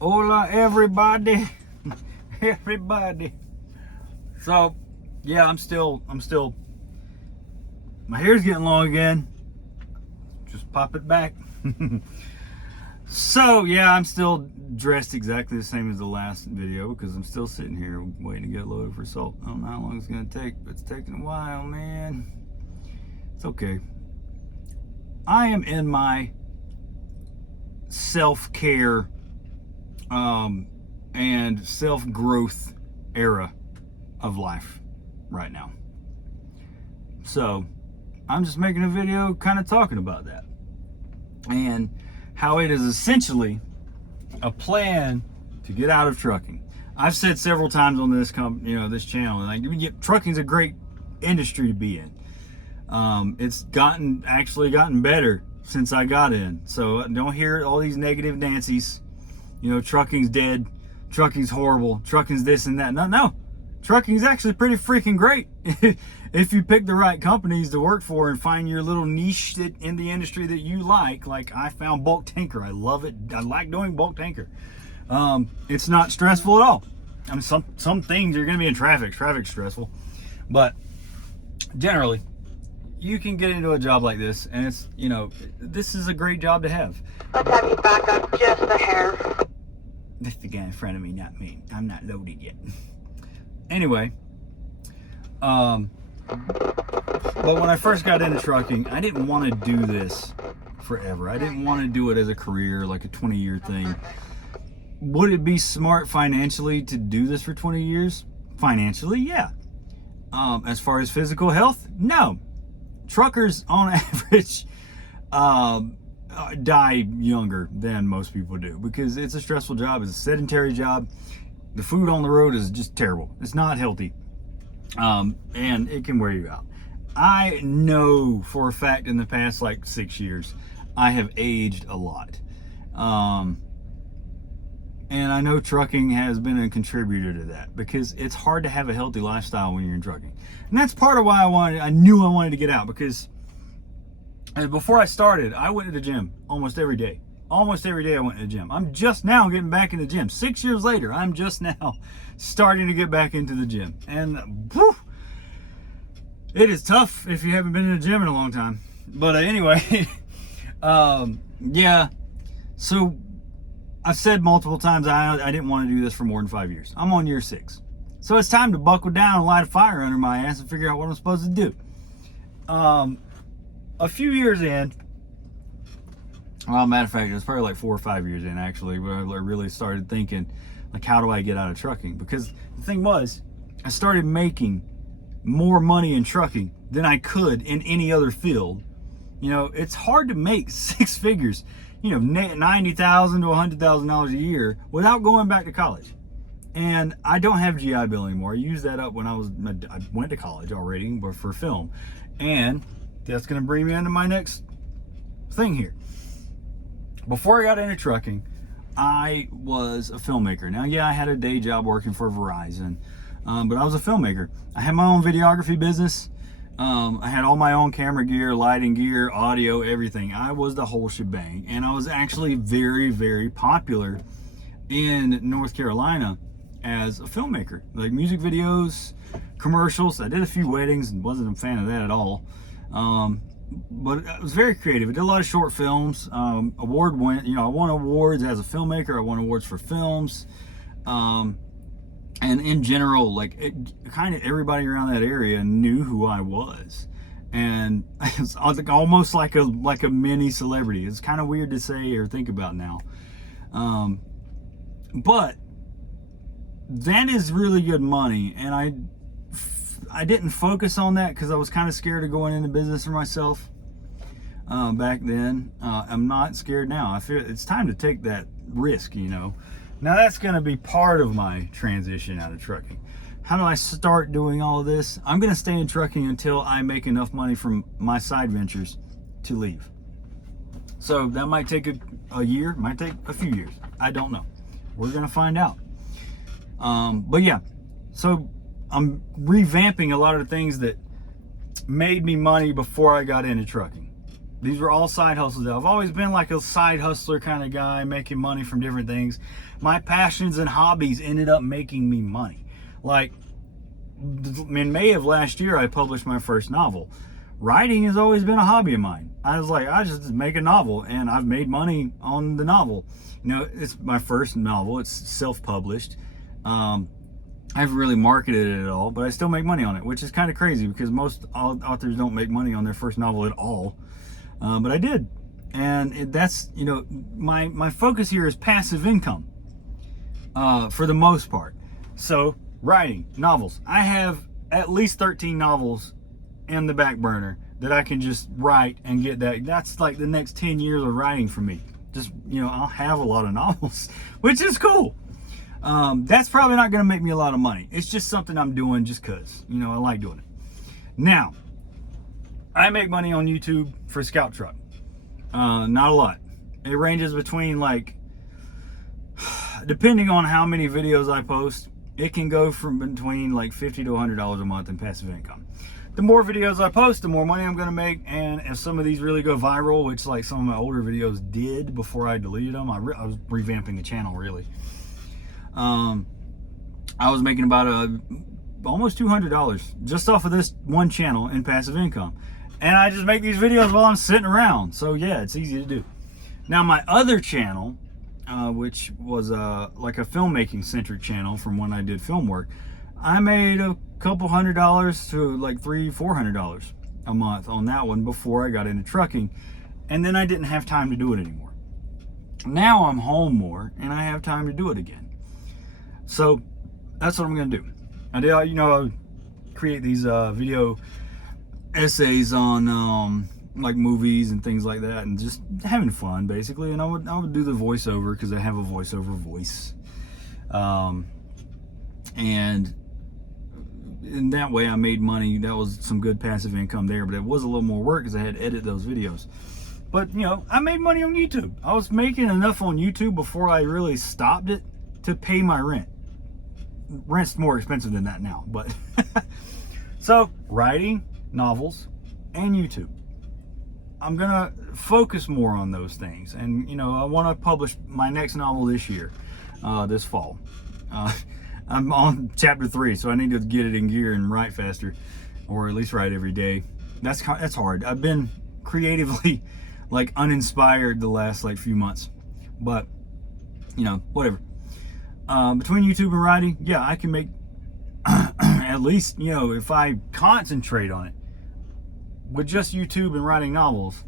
Hola, everybody. Everybody. So, yeah, I'm still, my hair's getting long again. Just pop it back. So, yeah, I'm still dressed exactly the same as the last video because I'm still sitting here waiting to get loaded for salt. I don't know how long it's going to take, but it's taking a while, man. It's okay. I am in my self-care and self-growth era of life right now. So I'm just making a video kind of talking about that and how it is essentially a plan to get out of trucking. I've said several times on this this channel, like, trucking's a great industry to be in. It's actually gotten better since I got in. So don't hear all these negative Nancy's. Trucking's dead, trucking's horrible, trucking's this and that. No. Trucking's actually pretty freaking great if you pick the right companies to work for and find your little niche in the industry that you like. Like I found bulk tanker. I love it. I like doing bulk tanker. It's not stressful at all. I mean, some things you're going to be in traffic. Traffic's stressful, but generally, you can get into a job like this, and it's this is a great job to have. Let's have you back up just a hair. That's the guy in front of me, not me. I'm not loaded yet. Anyway, but when I first got into trucking, I didn't want to do this forever. I didn't want to do it as a career, like a 20-year thing. Would it be smart financially to do this for 20 years? Financially, yeah. As far as physical health, no. Truckers, on average, die younger than most people do because it's a stressful job. It's a sedentary job. The food on the road is just terrible. It's not healthy, and it can wear you out. I know for a fact in the past 6 years, I have aged a lot, and I know trucking has been a contributor to that because it's hard to have a healthy lifestyle when you're in trucking, and that's part of why I knew I wanted to get out because. And before I started, I went to the gym almost every day. Almost every day I went to the gym. I'm just now getting back in the gym. 6 years later, I'm just now starting to get back into the gym. And whew, it is tough if you haven't been in the gym in a long time. But anyway, yeah. So I've said multiple times I didn't want to do this for more than 5 years. I'm on year 6. So it's time to buckle down and light a fire under my ass and figure out what I'm supposed to do. A few years in, well, matter of fact, it was probably 4 or 5 years in actually, where I really started thinking, how do I get out of trucking? Because the thing was, I started making more money in trucking than I could in any other field. It's hard to make 6 figures, $90,000 to $100,000 a year without going back to college. And I don't have GI Bill anymore. I used that up when I went to college already, but for film. And that's going to bring me into my next thing here. Before I got into trucking, I was a filmmaker. Now, yeah, I had a day job working for Verizon, but I was a filmmaker. I had my own videography business. I had all my own camera gear, lighting gear, audio, everything. I was the whole shebang. And I was actually very, very popular in North Carolina as a filmmaker. Like music videos, commercials. I did a few weddings and wasn't a fan of that at all. But it was very creative. I did a lot of short films. I won awards as a filmmaker. I won awards for films. And in general, kind of everybody around that area knew who I was. And I was almost like a mini celebrity. It's kind of weird to say or think about now. But that is really good money. And I didn't focus on that because I was kind of scared of going into business for myself back then. I'm not scared now. I feel it's time to take that risk, Now that's going to be part of my transition out of trucking. How do I start doing all of this? I'm going to stay in trucking until I make enough money from my side ventures to leave. So that might take a year, might take a few years. I don't know. We're going to find out. But yeah, so I'm revamping a lot of the things that made me money before I got into trucking. These were all side hustles. I've always been like a side hustler kind of guy, making money from different things. My passions and hobbies ended up making me money. Like in May of last year, I published my first novel. Writing has always been a hobby of mine. I was like, I just make a novel, and I've made money on the novel. You know, it's my first novel. It's self-published. I haven't really marketed it at all, but I still make money on it, which is kind of crazy because most authors don't make money on their first novel at all. But I did. And that's, you know, my focus here is passive income for the most part. So writing, novels. I have at least 13 novels in the back burner that I can just write and get that. That's like the next 10 years of writing for me. Just, you know, I'll have a lot of novels, which is cool. That's probably not going to make me a lot of money. It's just something I'm doing just because, you know, I like doing it. Now, I make money on YouTube for Scout Truck. Not a lot. It ranges between, like, depending on how many videos I post, it can go from between like $50 to $100 a month in passive income. The more videos I post, the more money I'm going to make. And if some of these really go viral, which like some of my older videos did before I deleted them, I was revamping the channel really. I was making about almost $200 just off of this one channel in passive income. And I just make these videos while I'm sitting around. So yeah, it's easy to do. Now my other channel, which was like a filmmaking centric channel from when I did film work, I made a couple $100 to like $300-400 a month on that one before I got into trucking, and then I didn't have time to do it anymore. Now I'm home more and I have time to do it again. So that's what I'm gonna do. I did, you know, I create these video essays on like movies and things like that, and just having fun basically. And I would do the voiceover because I have a voiceover voice, and in that way I made money. That was some good passive income there, but it was a little more work because I had to edit those videos. But you know, I made money on YouTube. I was making enough on YouTube before I really stopped it to pay my rent. Rent's more expensive than that now, but so writing, novels, and YouTube. I'm gonna focus more on those things, and you know, I want to publish my next novel this year, this fall. I'm on chapter 3, so I need to get it in gear and write faster, or at least write every day. That's hard. I've been creatively like uninspired the last like few months, but you know, whatever. Between YouTube and writing, yeah, I can make at least, you know, if I concentrate on it with just YouTube and writing novels,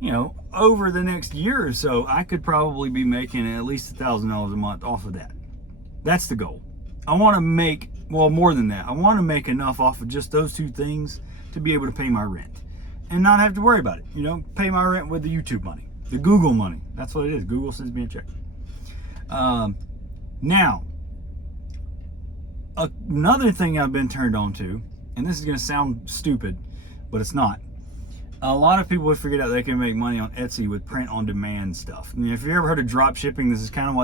you know, over the next year or so, I could probably be making at least $1,000 a month off of that. That's the goal. I want to make, well, more than that. I want to make enough off of just those two things to be able to pay my rent and not have to worry about it. You know, pay my rent with the YouTube money, the Google money. That's what it is. Google sends me a check. Now, another thing I've been turned on to, and this is going to sound stupid, but it's not. A lot of people have figured out they can make money on Etsy with print-on-demand stuff. I mean, if you ever heard of drop shipping, this is kind of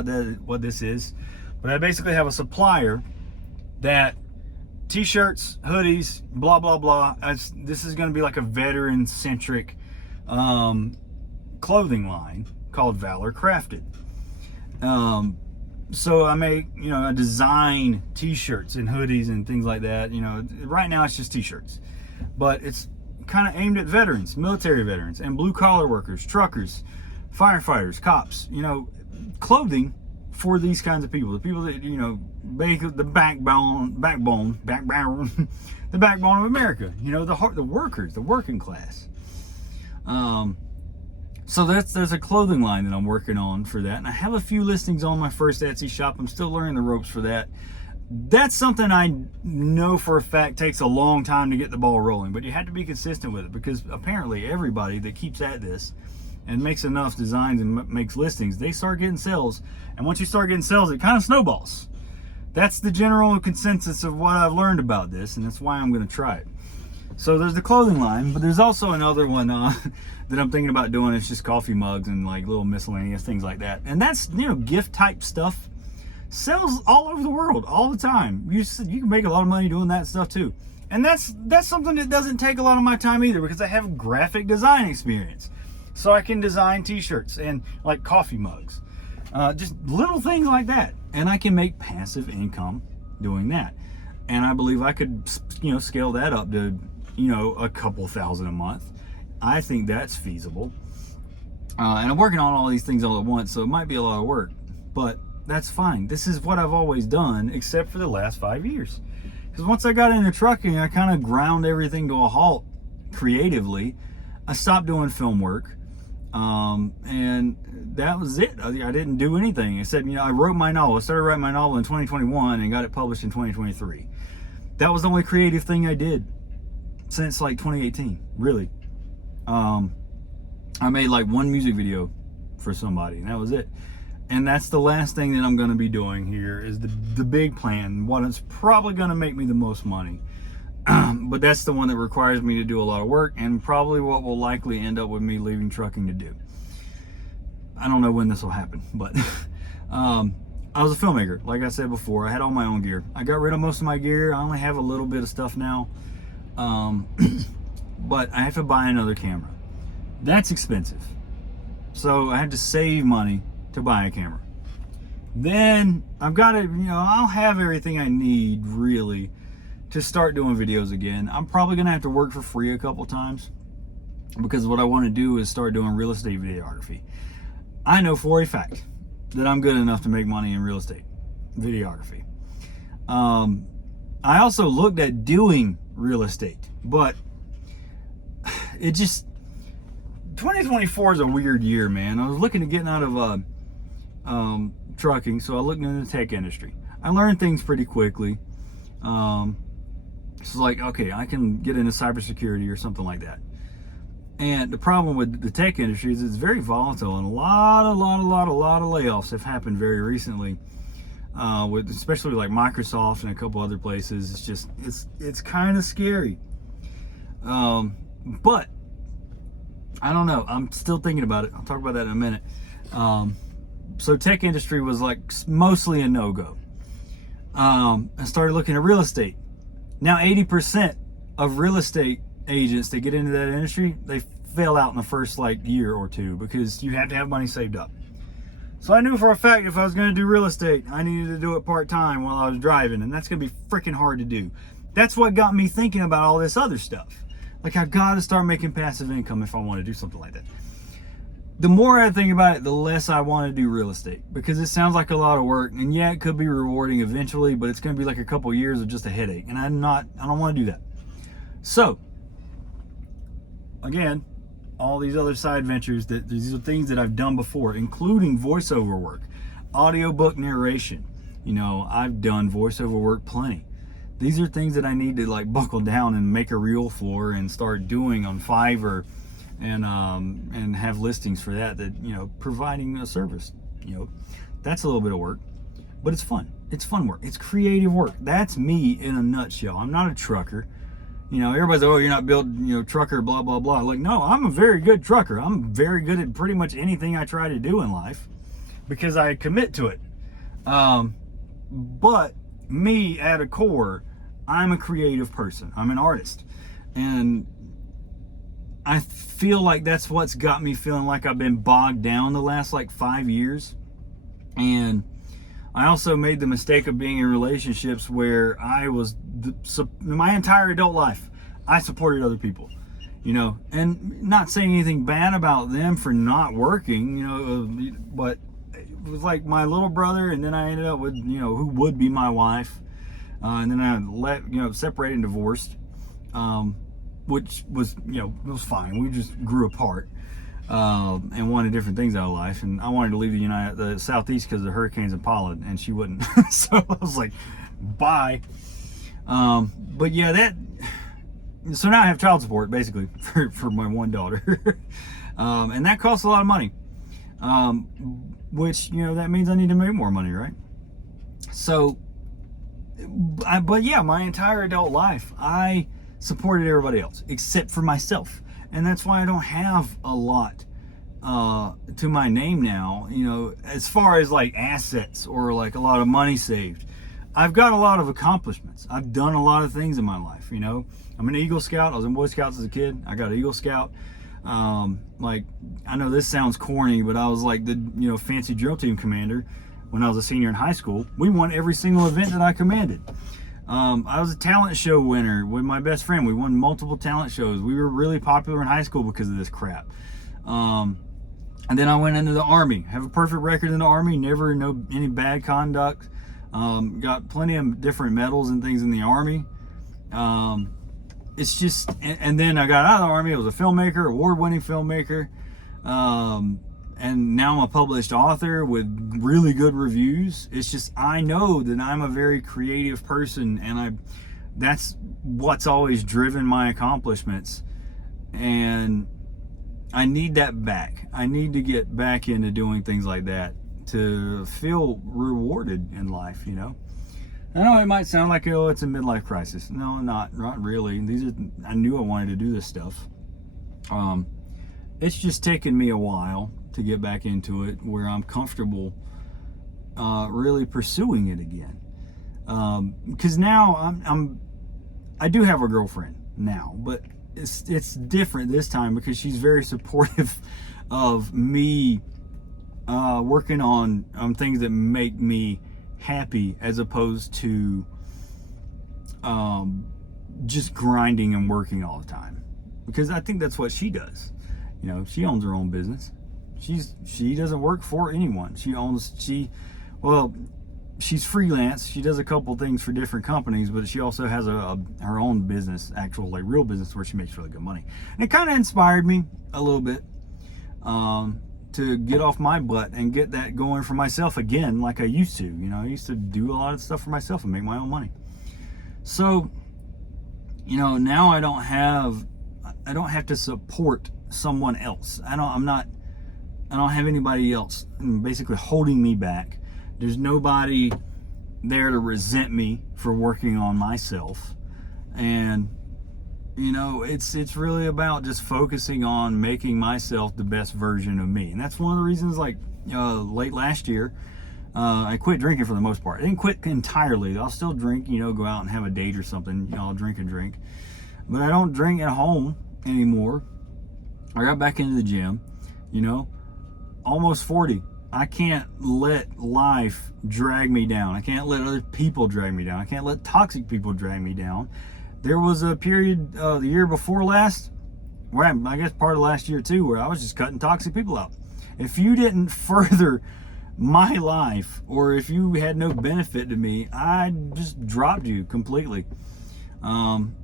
what this is. But I basically have a supplier that t-shirts, hoodies, blah, blah, blah. This is going to be like a veteran-centric clothing line called Valor Crafted. So I make, you know, I design t-shirts and hoodies and things like that. You know, right now it's just t-shirts, but it's kind of aimed at veterans, military veterans, and blue collar workers, truckers, firefighters, cops, you know, clothing for these kinds of people, the people that, you know, the backbone, the backbone of America, you know, the workers, the working class. So there's a clothing line that I'm working on for that, and I have a few listings on my first Etsy shop. I'm still learning the ropes for that. That's something I know for a fact takes a long time to get the ball rolling, but you have to be consistent with it, because apparently everybody that keeps at this and makes enough designs and makes listings, they start getting sales, and once you start getting sales, it kind of snowballs. That's the general consensus of what I've learned about this, and that's why I'm going to try it. So there's the clothing line, but there's also another one that I'm thinking about doing. It's just coffee mugs and like little miscellaneous things like that. And that's, you know, gift type stuff. Sells all over the world all the time. You can make a lot of money doing that stuff too. And that's something that doesn't take a lot of my time either, because I have graphic design experience. So I can design t-shirts and like coffee mugs. Just little things like that. And I can make passive income doing that. And I believe I could, scale that up to, a couple thousand a month. I think that's feasible. And I'm working on all these things all at once, so it might be a lot of work, but that's fine. This is what I've always done, except for the last 5 years. Because once I got into trucking, I kind of ground everything to a halt creatively. I stopped doing film work, and that was it. I didn't do anything. I said, I wrote my novel. I started writing my novel in 2021 and got it published in 2023. That was the only creative thing I did since like 2018, really. I made like one music video for somebody, and that was it. And that's the last thing that I'm going to be doing here, is the big plan, what is probably going to make me the most money. But that's the one that requires me to do a lot of work, and probably what will likely end up with me leaving trucking to do. I don't know when this will happen, but I was a filmmaker, like I said before. I had all my own gear. I got rid of most of my gear. I only have a little bit of stuff now, but I have to buy another camera. That's expensive. So I had to save money to buy a camera. Then I've got to, I'll have everything I need really to start doing videos again. I'm probably gonna have to work for free a couple times, because what I want to do is start doing real estate videography. I know for a fact that I'm good enough to make money in real estate videography. I also looked at doing real estate, but it just, 2024 is a weird year, man. I was looking at getting out of trucking, so I looked into the tech industry. I learned things pretty quickly. It's like, okay, I can get into cybersecurity or something like that. And the problem with the tech industry is it's very volatile, and a lot of layoffs have happened very recently. With especially like Microsoft and a couple other places. It's just, it's kind of scary. But I don't know. I'm still thinking about it. I'll talk about that in a minute. So tech industry was like mostly a no-go. I started looking at real estate. Now 80% of real estate agents that get into that industry, they fail out in the first like year or two, because you have to have money saved up. So I knew for a fact if I was going to do real estate, I needed to do it part-time while I was driving, and that's going to be freaking hard to do. That's what got me thinking about all this other stuff. Like, I got to start making passive income if I want to do something like that. The more I think about it, the less I want to do real estate, because it sounds like a lot of work, and yeah, it could be rewarding eventually, but it's going to be like a couple years of just a headache, and I don't want to do that. So, again, all these other side ventures, these are things that I've done before, including voiceover work, audiobook narration. I've done voiceover work plenty. These are things that I need to like buckle down and make a reel for and start doing on Fiverr, and have listings for that, providing a service. That's a little bit of work, but it's fun. It's fun work. It's creative work. That's me in a nutshell. I'm not a trucker. Everybody's like, oh, you're not built, trucker, blah, blah, blah. Like, no, I'm a very good trucker. I'm very good at pretty much anything I try to do in life, because I commit to it. But me at a core, I'm a creative person. I'm an artist. And I feel like that's what's got me feeling like I've been bogged down the last like 5 years. And I also made the mistake of being in relationships where I was, my entire adult life, I supported other people, and not saying anything bad about them for not working, but it was like my little brother, and then I ended up with, who would be my wife, and then I separated and divorced, which was, it was fine. We just grew apart. And wanted different things out of life, and I wanted to leave the Southeast because of the hurricanes and pollen, and she wouldn't. So I was like, bye. But yeah, so now I have child support basically for my one daughter, and that costs a lot of money, which that means I need to make more money, right? So, but yeah, my entire adult life I supported everybody else except for myself. And that's why I don't have a lot to my name now, as far as like assets or like a lot of money saved. I've got a lot of accomplishments. I've done a lot of things in my life, you know. I'm an Eagle Scout. I was in Boy Scouts as a kid. I got an Eagle Scout. Like, I know this sounds corny, but I was like the, you know, fancy drill team commander when I was a senior in high school. We won every single event that I commanded. I was a talent show winner with my best friend. We won multiple talent shows. We were really popular in high school because of this crap. And then I went into the Army. Have a perfect record in the Army. Never any bad conduct. Got plenty of different medals and things in the Army. It's just, and then I got out of the Army. I was a filmmaker, award-winning filmmaker. And now I'm a published author with really good reviews. It's just, I know that I'm a very creative person, and that's what's always driven my accomplishments. And I need that back. I need to get back into doing things like that to feel rewarded in life, you know. I know it might sound like, oh, it's a midlife crisis. No, not really. I knew I wanted to do this stuff. It's just taken me a while to get back into it where I'm comfortable really pursuing it again. Because now I do have a girlfriend now, but it's different this time because she's very supportive of me working on things that make me happy, as opposed to just grinding and working all the time, because I think that's what she does. You know, she owns her own business. She doesn't work for anyone. She's freelance. She does a couple things for different companies, but she also has her own business, actual like real business, where she makes really good money. And it kind of inspired me a little bit to get off my butt and get that going for myself again, like I used to. You know, I used to do a lot of stuff for myself and make my own money. So, you know, now I don't have to support someone else. I don't have anybody else basically holding me back. There's nobody there to resent me for working on myself. And, you know, it's really about just focusing on making myself the best version of me. And that's one of the reasons, like, late last year, I quit drinking for the most part. I didn't quit entirely. I'll still drink, you know, go out and have a date or something. You know, I'll drink a drink. But I don't drink at home anymore. I got back into the gym, you know, almost 40. I can't let life drag me down. I can't let other people drag me down. I can't let toxic people drag me down. There was a period the year before last, where I guess part of last year too, where I was just cutting toxic people out. If you didn't further my life, or if you had no benefit to me, I just dropped you completely. And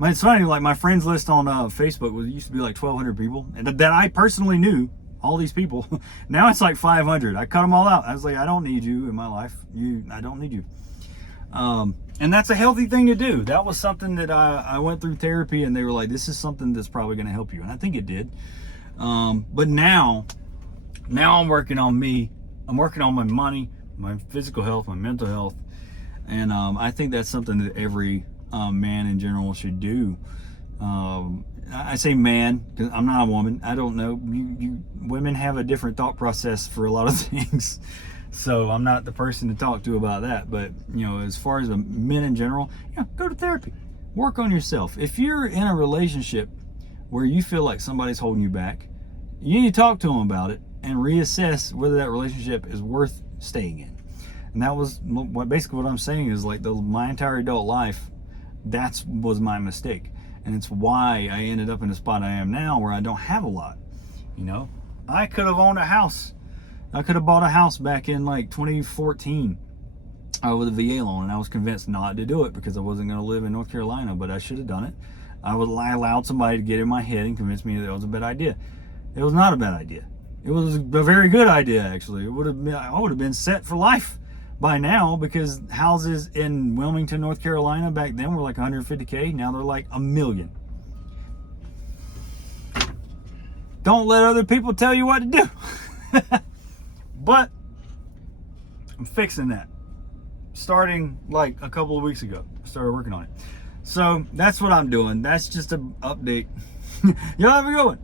it's funny, like my friends list on Facebook used to be like 1,200 people, and that I personally knew, all these people. Now it's like 500. I cut them all out. I was like, I don't need you in my life. I don't need you. And that's a healthy thing to do. That was something that I went through therapy, and they were like, this is something that's probably going to help you. And I think it did. But now I'm working on me. I'm working on my money, my physical health, my mental health. And I think that's something that every man in general should do. I say man because I'm not a woman. I don't know. Women have a different thought process for a lot of things. So I'm not the person to talk to about that. But, you know, as far as the men in general, you know, go to therapy. Work on yourself. If you're in a relationship where you feel like somebody's holding you back, you need to talk to them about it and reassess whether that relationship is worth staying in. And that was basically what I'm saying is, like, my entire adult life, that was my mistake. And it's why I ended up in the spot I am now, where I don't have a lot. You know, I could have owned a house. I could have bought a house back in like 2014 with a VA loan, and I was convinced not to do it because I wasn't going to live in North Carolina, but I should have done it. I allowed somebody to get in my head and convince me that it was a bad idea. It was not a bad idea. It was a very good idea, actually. I would have been set for life by now, because houses in Wilmington, North Carolina back then were like $150K. Now they're like $1 million. Don't let other people tell you what to do. But I'm fixing that. Starting like a couple of weeks ago, I started working on it. So that's what I'm doing. That's just an update. Y'all have a good one.